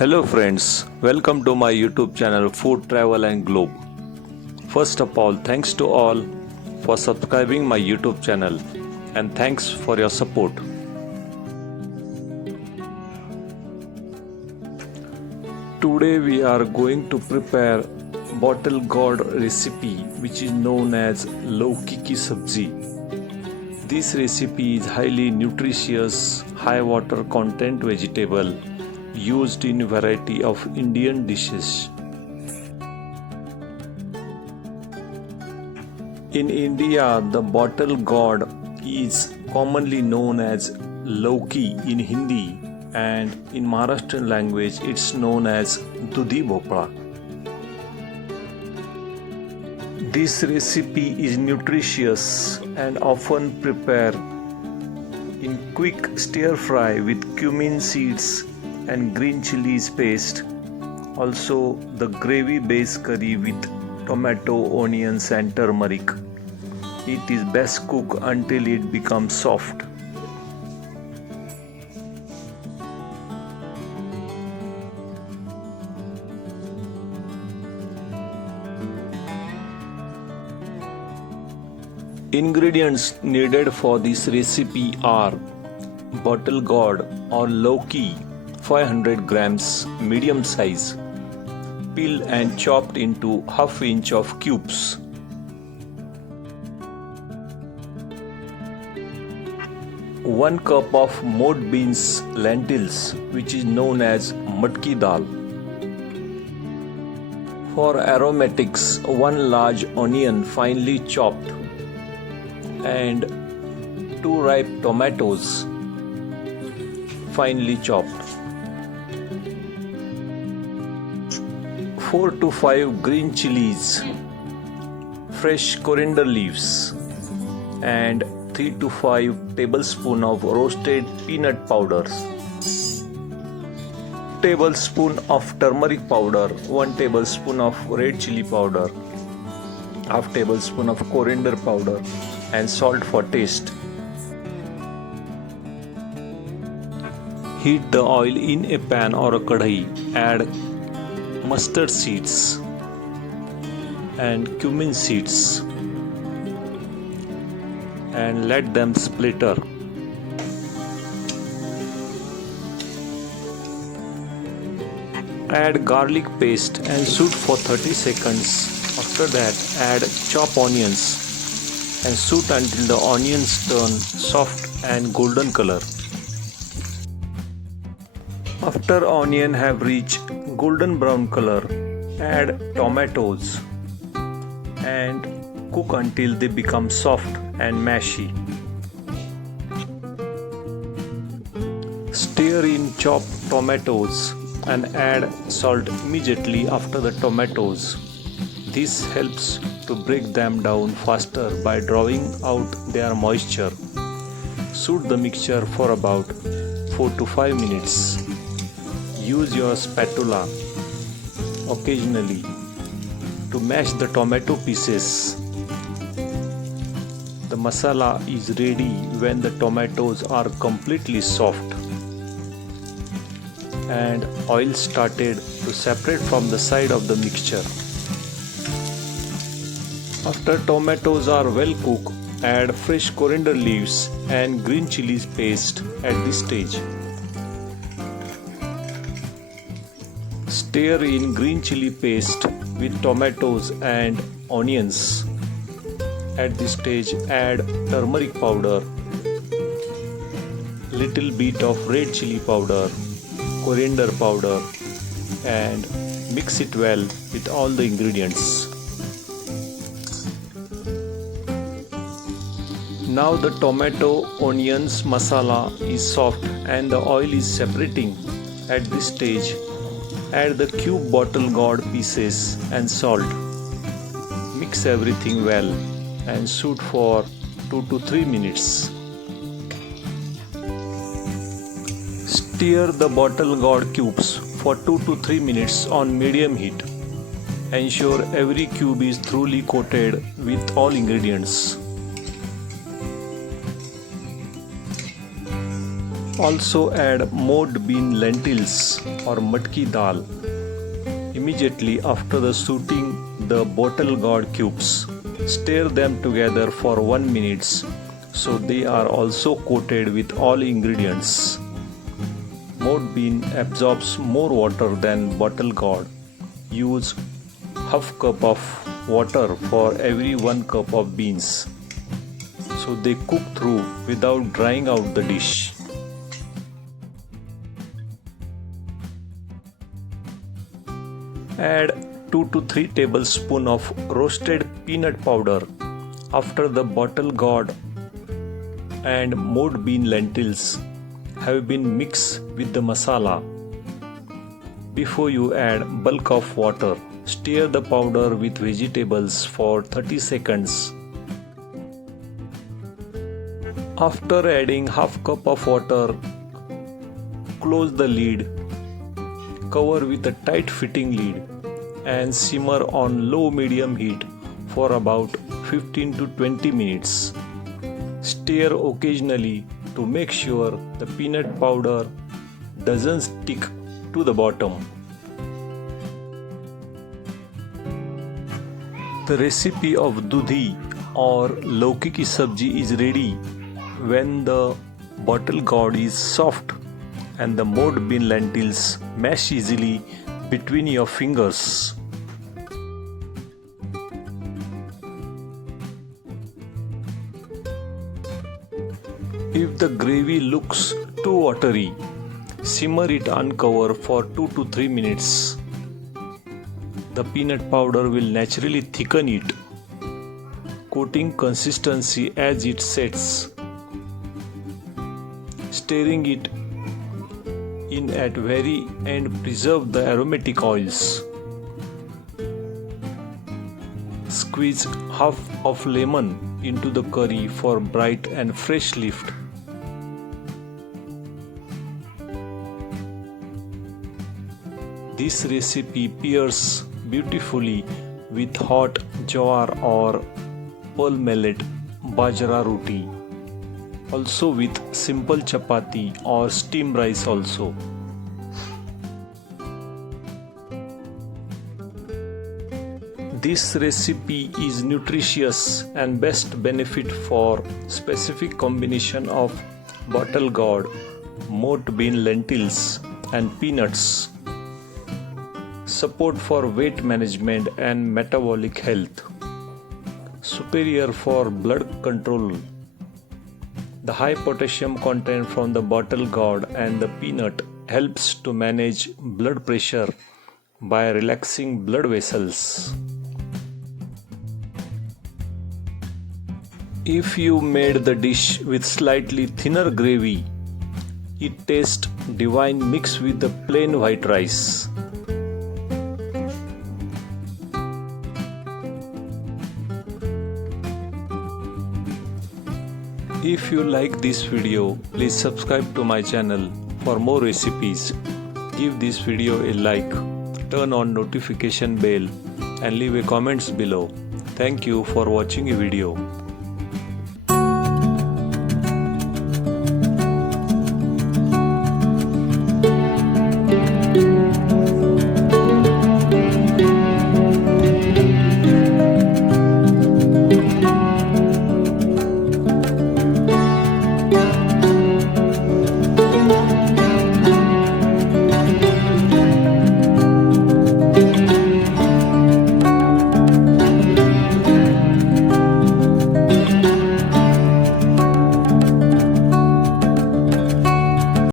Hello friends, welcome to my YouTube channel Food Travel and Globe. First of all, thanks to all for subscribing my YouTube channel and thanks for your support. Today we are going to prepare Bottle Gourd recipe which is known as Lauki ki sabji. This recipe is highly nutritious, high water content vegetable used in a variety of Indian dishes. In India, the bottle gourd is commonly known as Lauki in Hindi, and in Maharashtrian language it's known as Dudhi Bhopla. This recipe is nutritious and often prepared in quick stir fry with cumin seeds and green chilies paste. Also the gravy based curry with tomato, onions and turmeric. It is best cooked until it becomes soft. Ingredients needed for this recipe are bottle gourd or Lauki 500 grams medium size, peeled and chopped into half inch of cubes. One cup of mode beans lentils which is known as matki dal. For aromatics, one large onion finely chopped and 2 ripe tomatoes finely chopped. 4 to 5 green chilies, fresh coriander leaves and 3 to 5 tablespoons of roasted peanut powder, tablespoon of turmeric powder, 1 tablespoon of red chili powder, half tablespoon of coriander powder and salt for taste. Heat the oil in a pan or a kadai. Add mustard seeds and cumin seeds and let them splatter. Add garlic paste and saute for 30 seconds. After that, add chopped onions and saute until the onions turn soft and golden color. After onion have reached golden brown color, add tomatoes and cook until they become soft and mashy. Stir in chopped tomatoes and add salt immediately after the tomatoes. This helps to break them down faster by drawing out their moisture. Saute the mixture for about 4 to 5 minutes. Use your spatula occasionally to mash the tomato pieces. The masala is ready when the tomatoes are completely soft and oil started to separate from the side of the mixture. After tomatoes are well cooked, add fresh coriander leaves and green chilies paste at this stage. Stir in green chili paste with tomatoes and onions. At this stage, add turmeric powder, little bit of red chili powder, coriander powder and mix it well with all the ingredients. Now the tomato onions masala is soft and the oil is separating. At this stage, add the cube bottle gourd pieces and salt. Mix everything well and saute for 2 to 3 minutes. Stir the bottle gourd cubes for 2 to 3 minutes on medium heat. Ensure every cube is thoroughly coated with all ingredients. Also add mode bean lentils or matki dal immediately after the shooting the bottle gourd cubes. Stir them together for 1 minute so they are also coated with all ingredients. Mode bean absorbs more water than bottle gourd. Use half cup of water for every 1 cup of beans so they cook through without drying out the dish. Add 2 to 3 tablespoons of roasted peanut powder after the bottle gourd and mode bean lentils have been mixed with the masala. Before you add bulk of water, stir the powder with vegetables for 30 seconds. After adding half cup of water, close the lid, cover with a tight fitting lid and simmer on low-medium heat for about 15 to 20 minutes. Stir occasionally to make sure the peanut powder doesn't stick to the bottom. The recipe of Dudhi or Lauki ki sabji is ready when the bottle gourd is soft and the mode bean lentils mash easily between your fingers. If the gravy looks too watery, simmer it uncovered for 2 to 3 minutes. The peanut powder will naturally thicken it, coating consistency as it sets. Stirring it in at very end preserve the aromatic oils. Squeeze half of lemon into the curry for bright and fresh lift. This recipe pairs beautifully with hot jowar or pearl millet bajra roti, also with simple chapati or steamed rice also. This recipe is nutritious and best benefit for specific combination of bottle gourd, mode bean lentils and peanuts. Support for weight management and metabolic health. Superior for blood control. The high potassium content from the bottle gourd and the peanut helps to manage blood pressure by relaxing blood vessels. If you made the dish with slightly thinner gravy, it tastes divine mixed with the plain white rice. If you like this video, please subscribe to my channel for more recipes. Give this video a like, turn on notification bell and leave a comments below. Thank you for watching a video.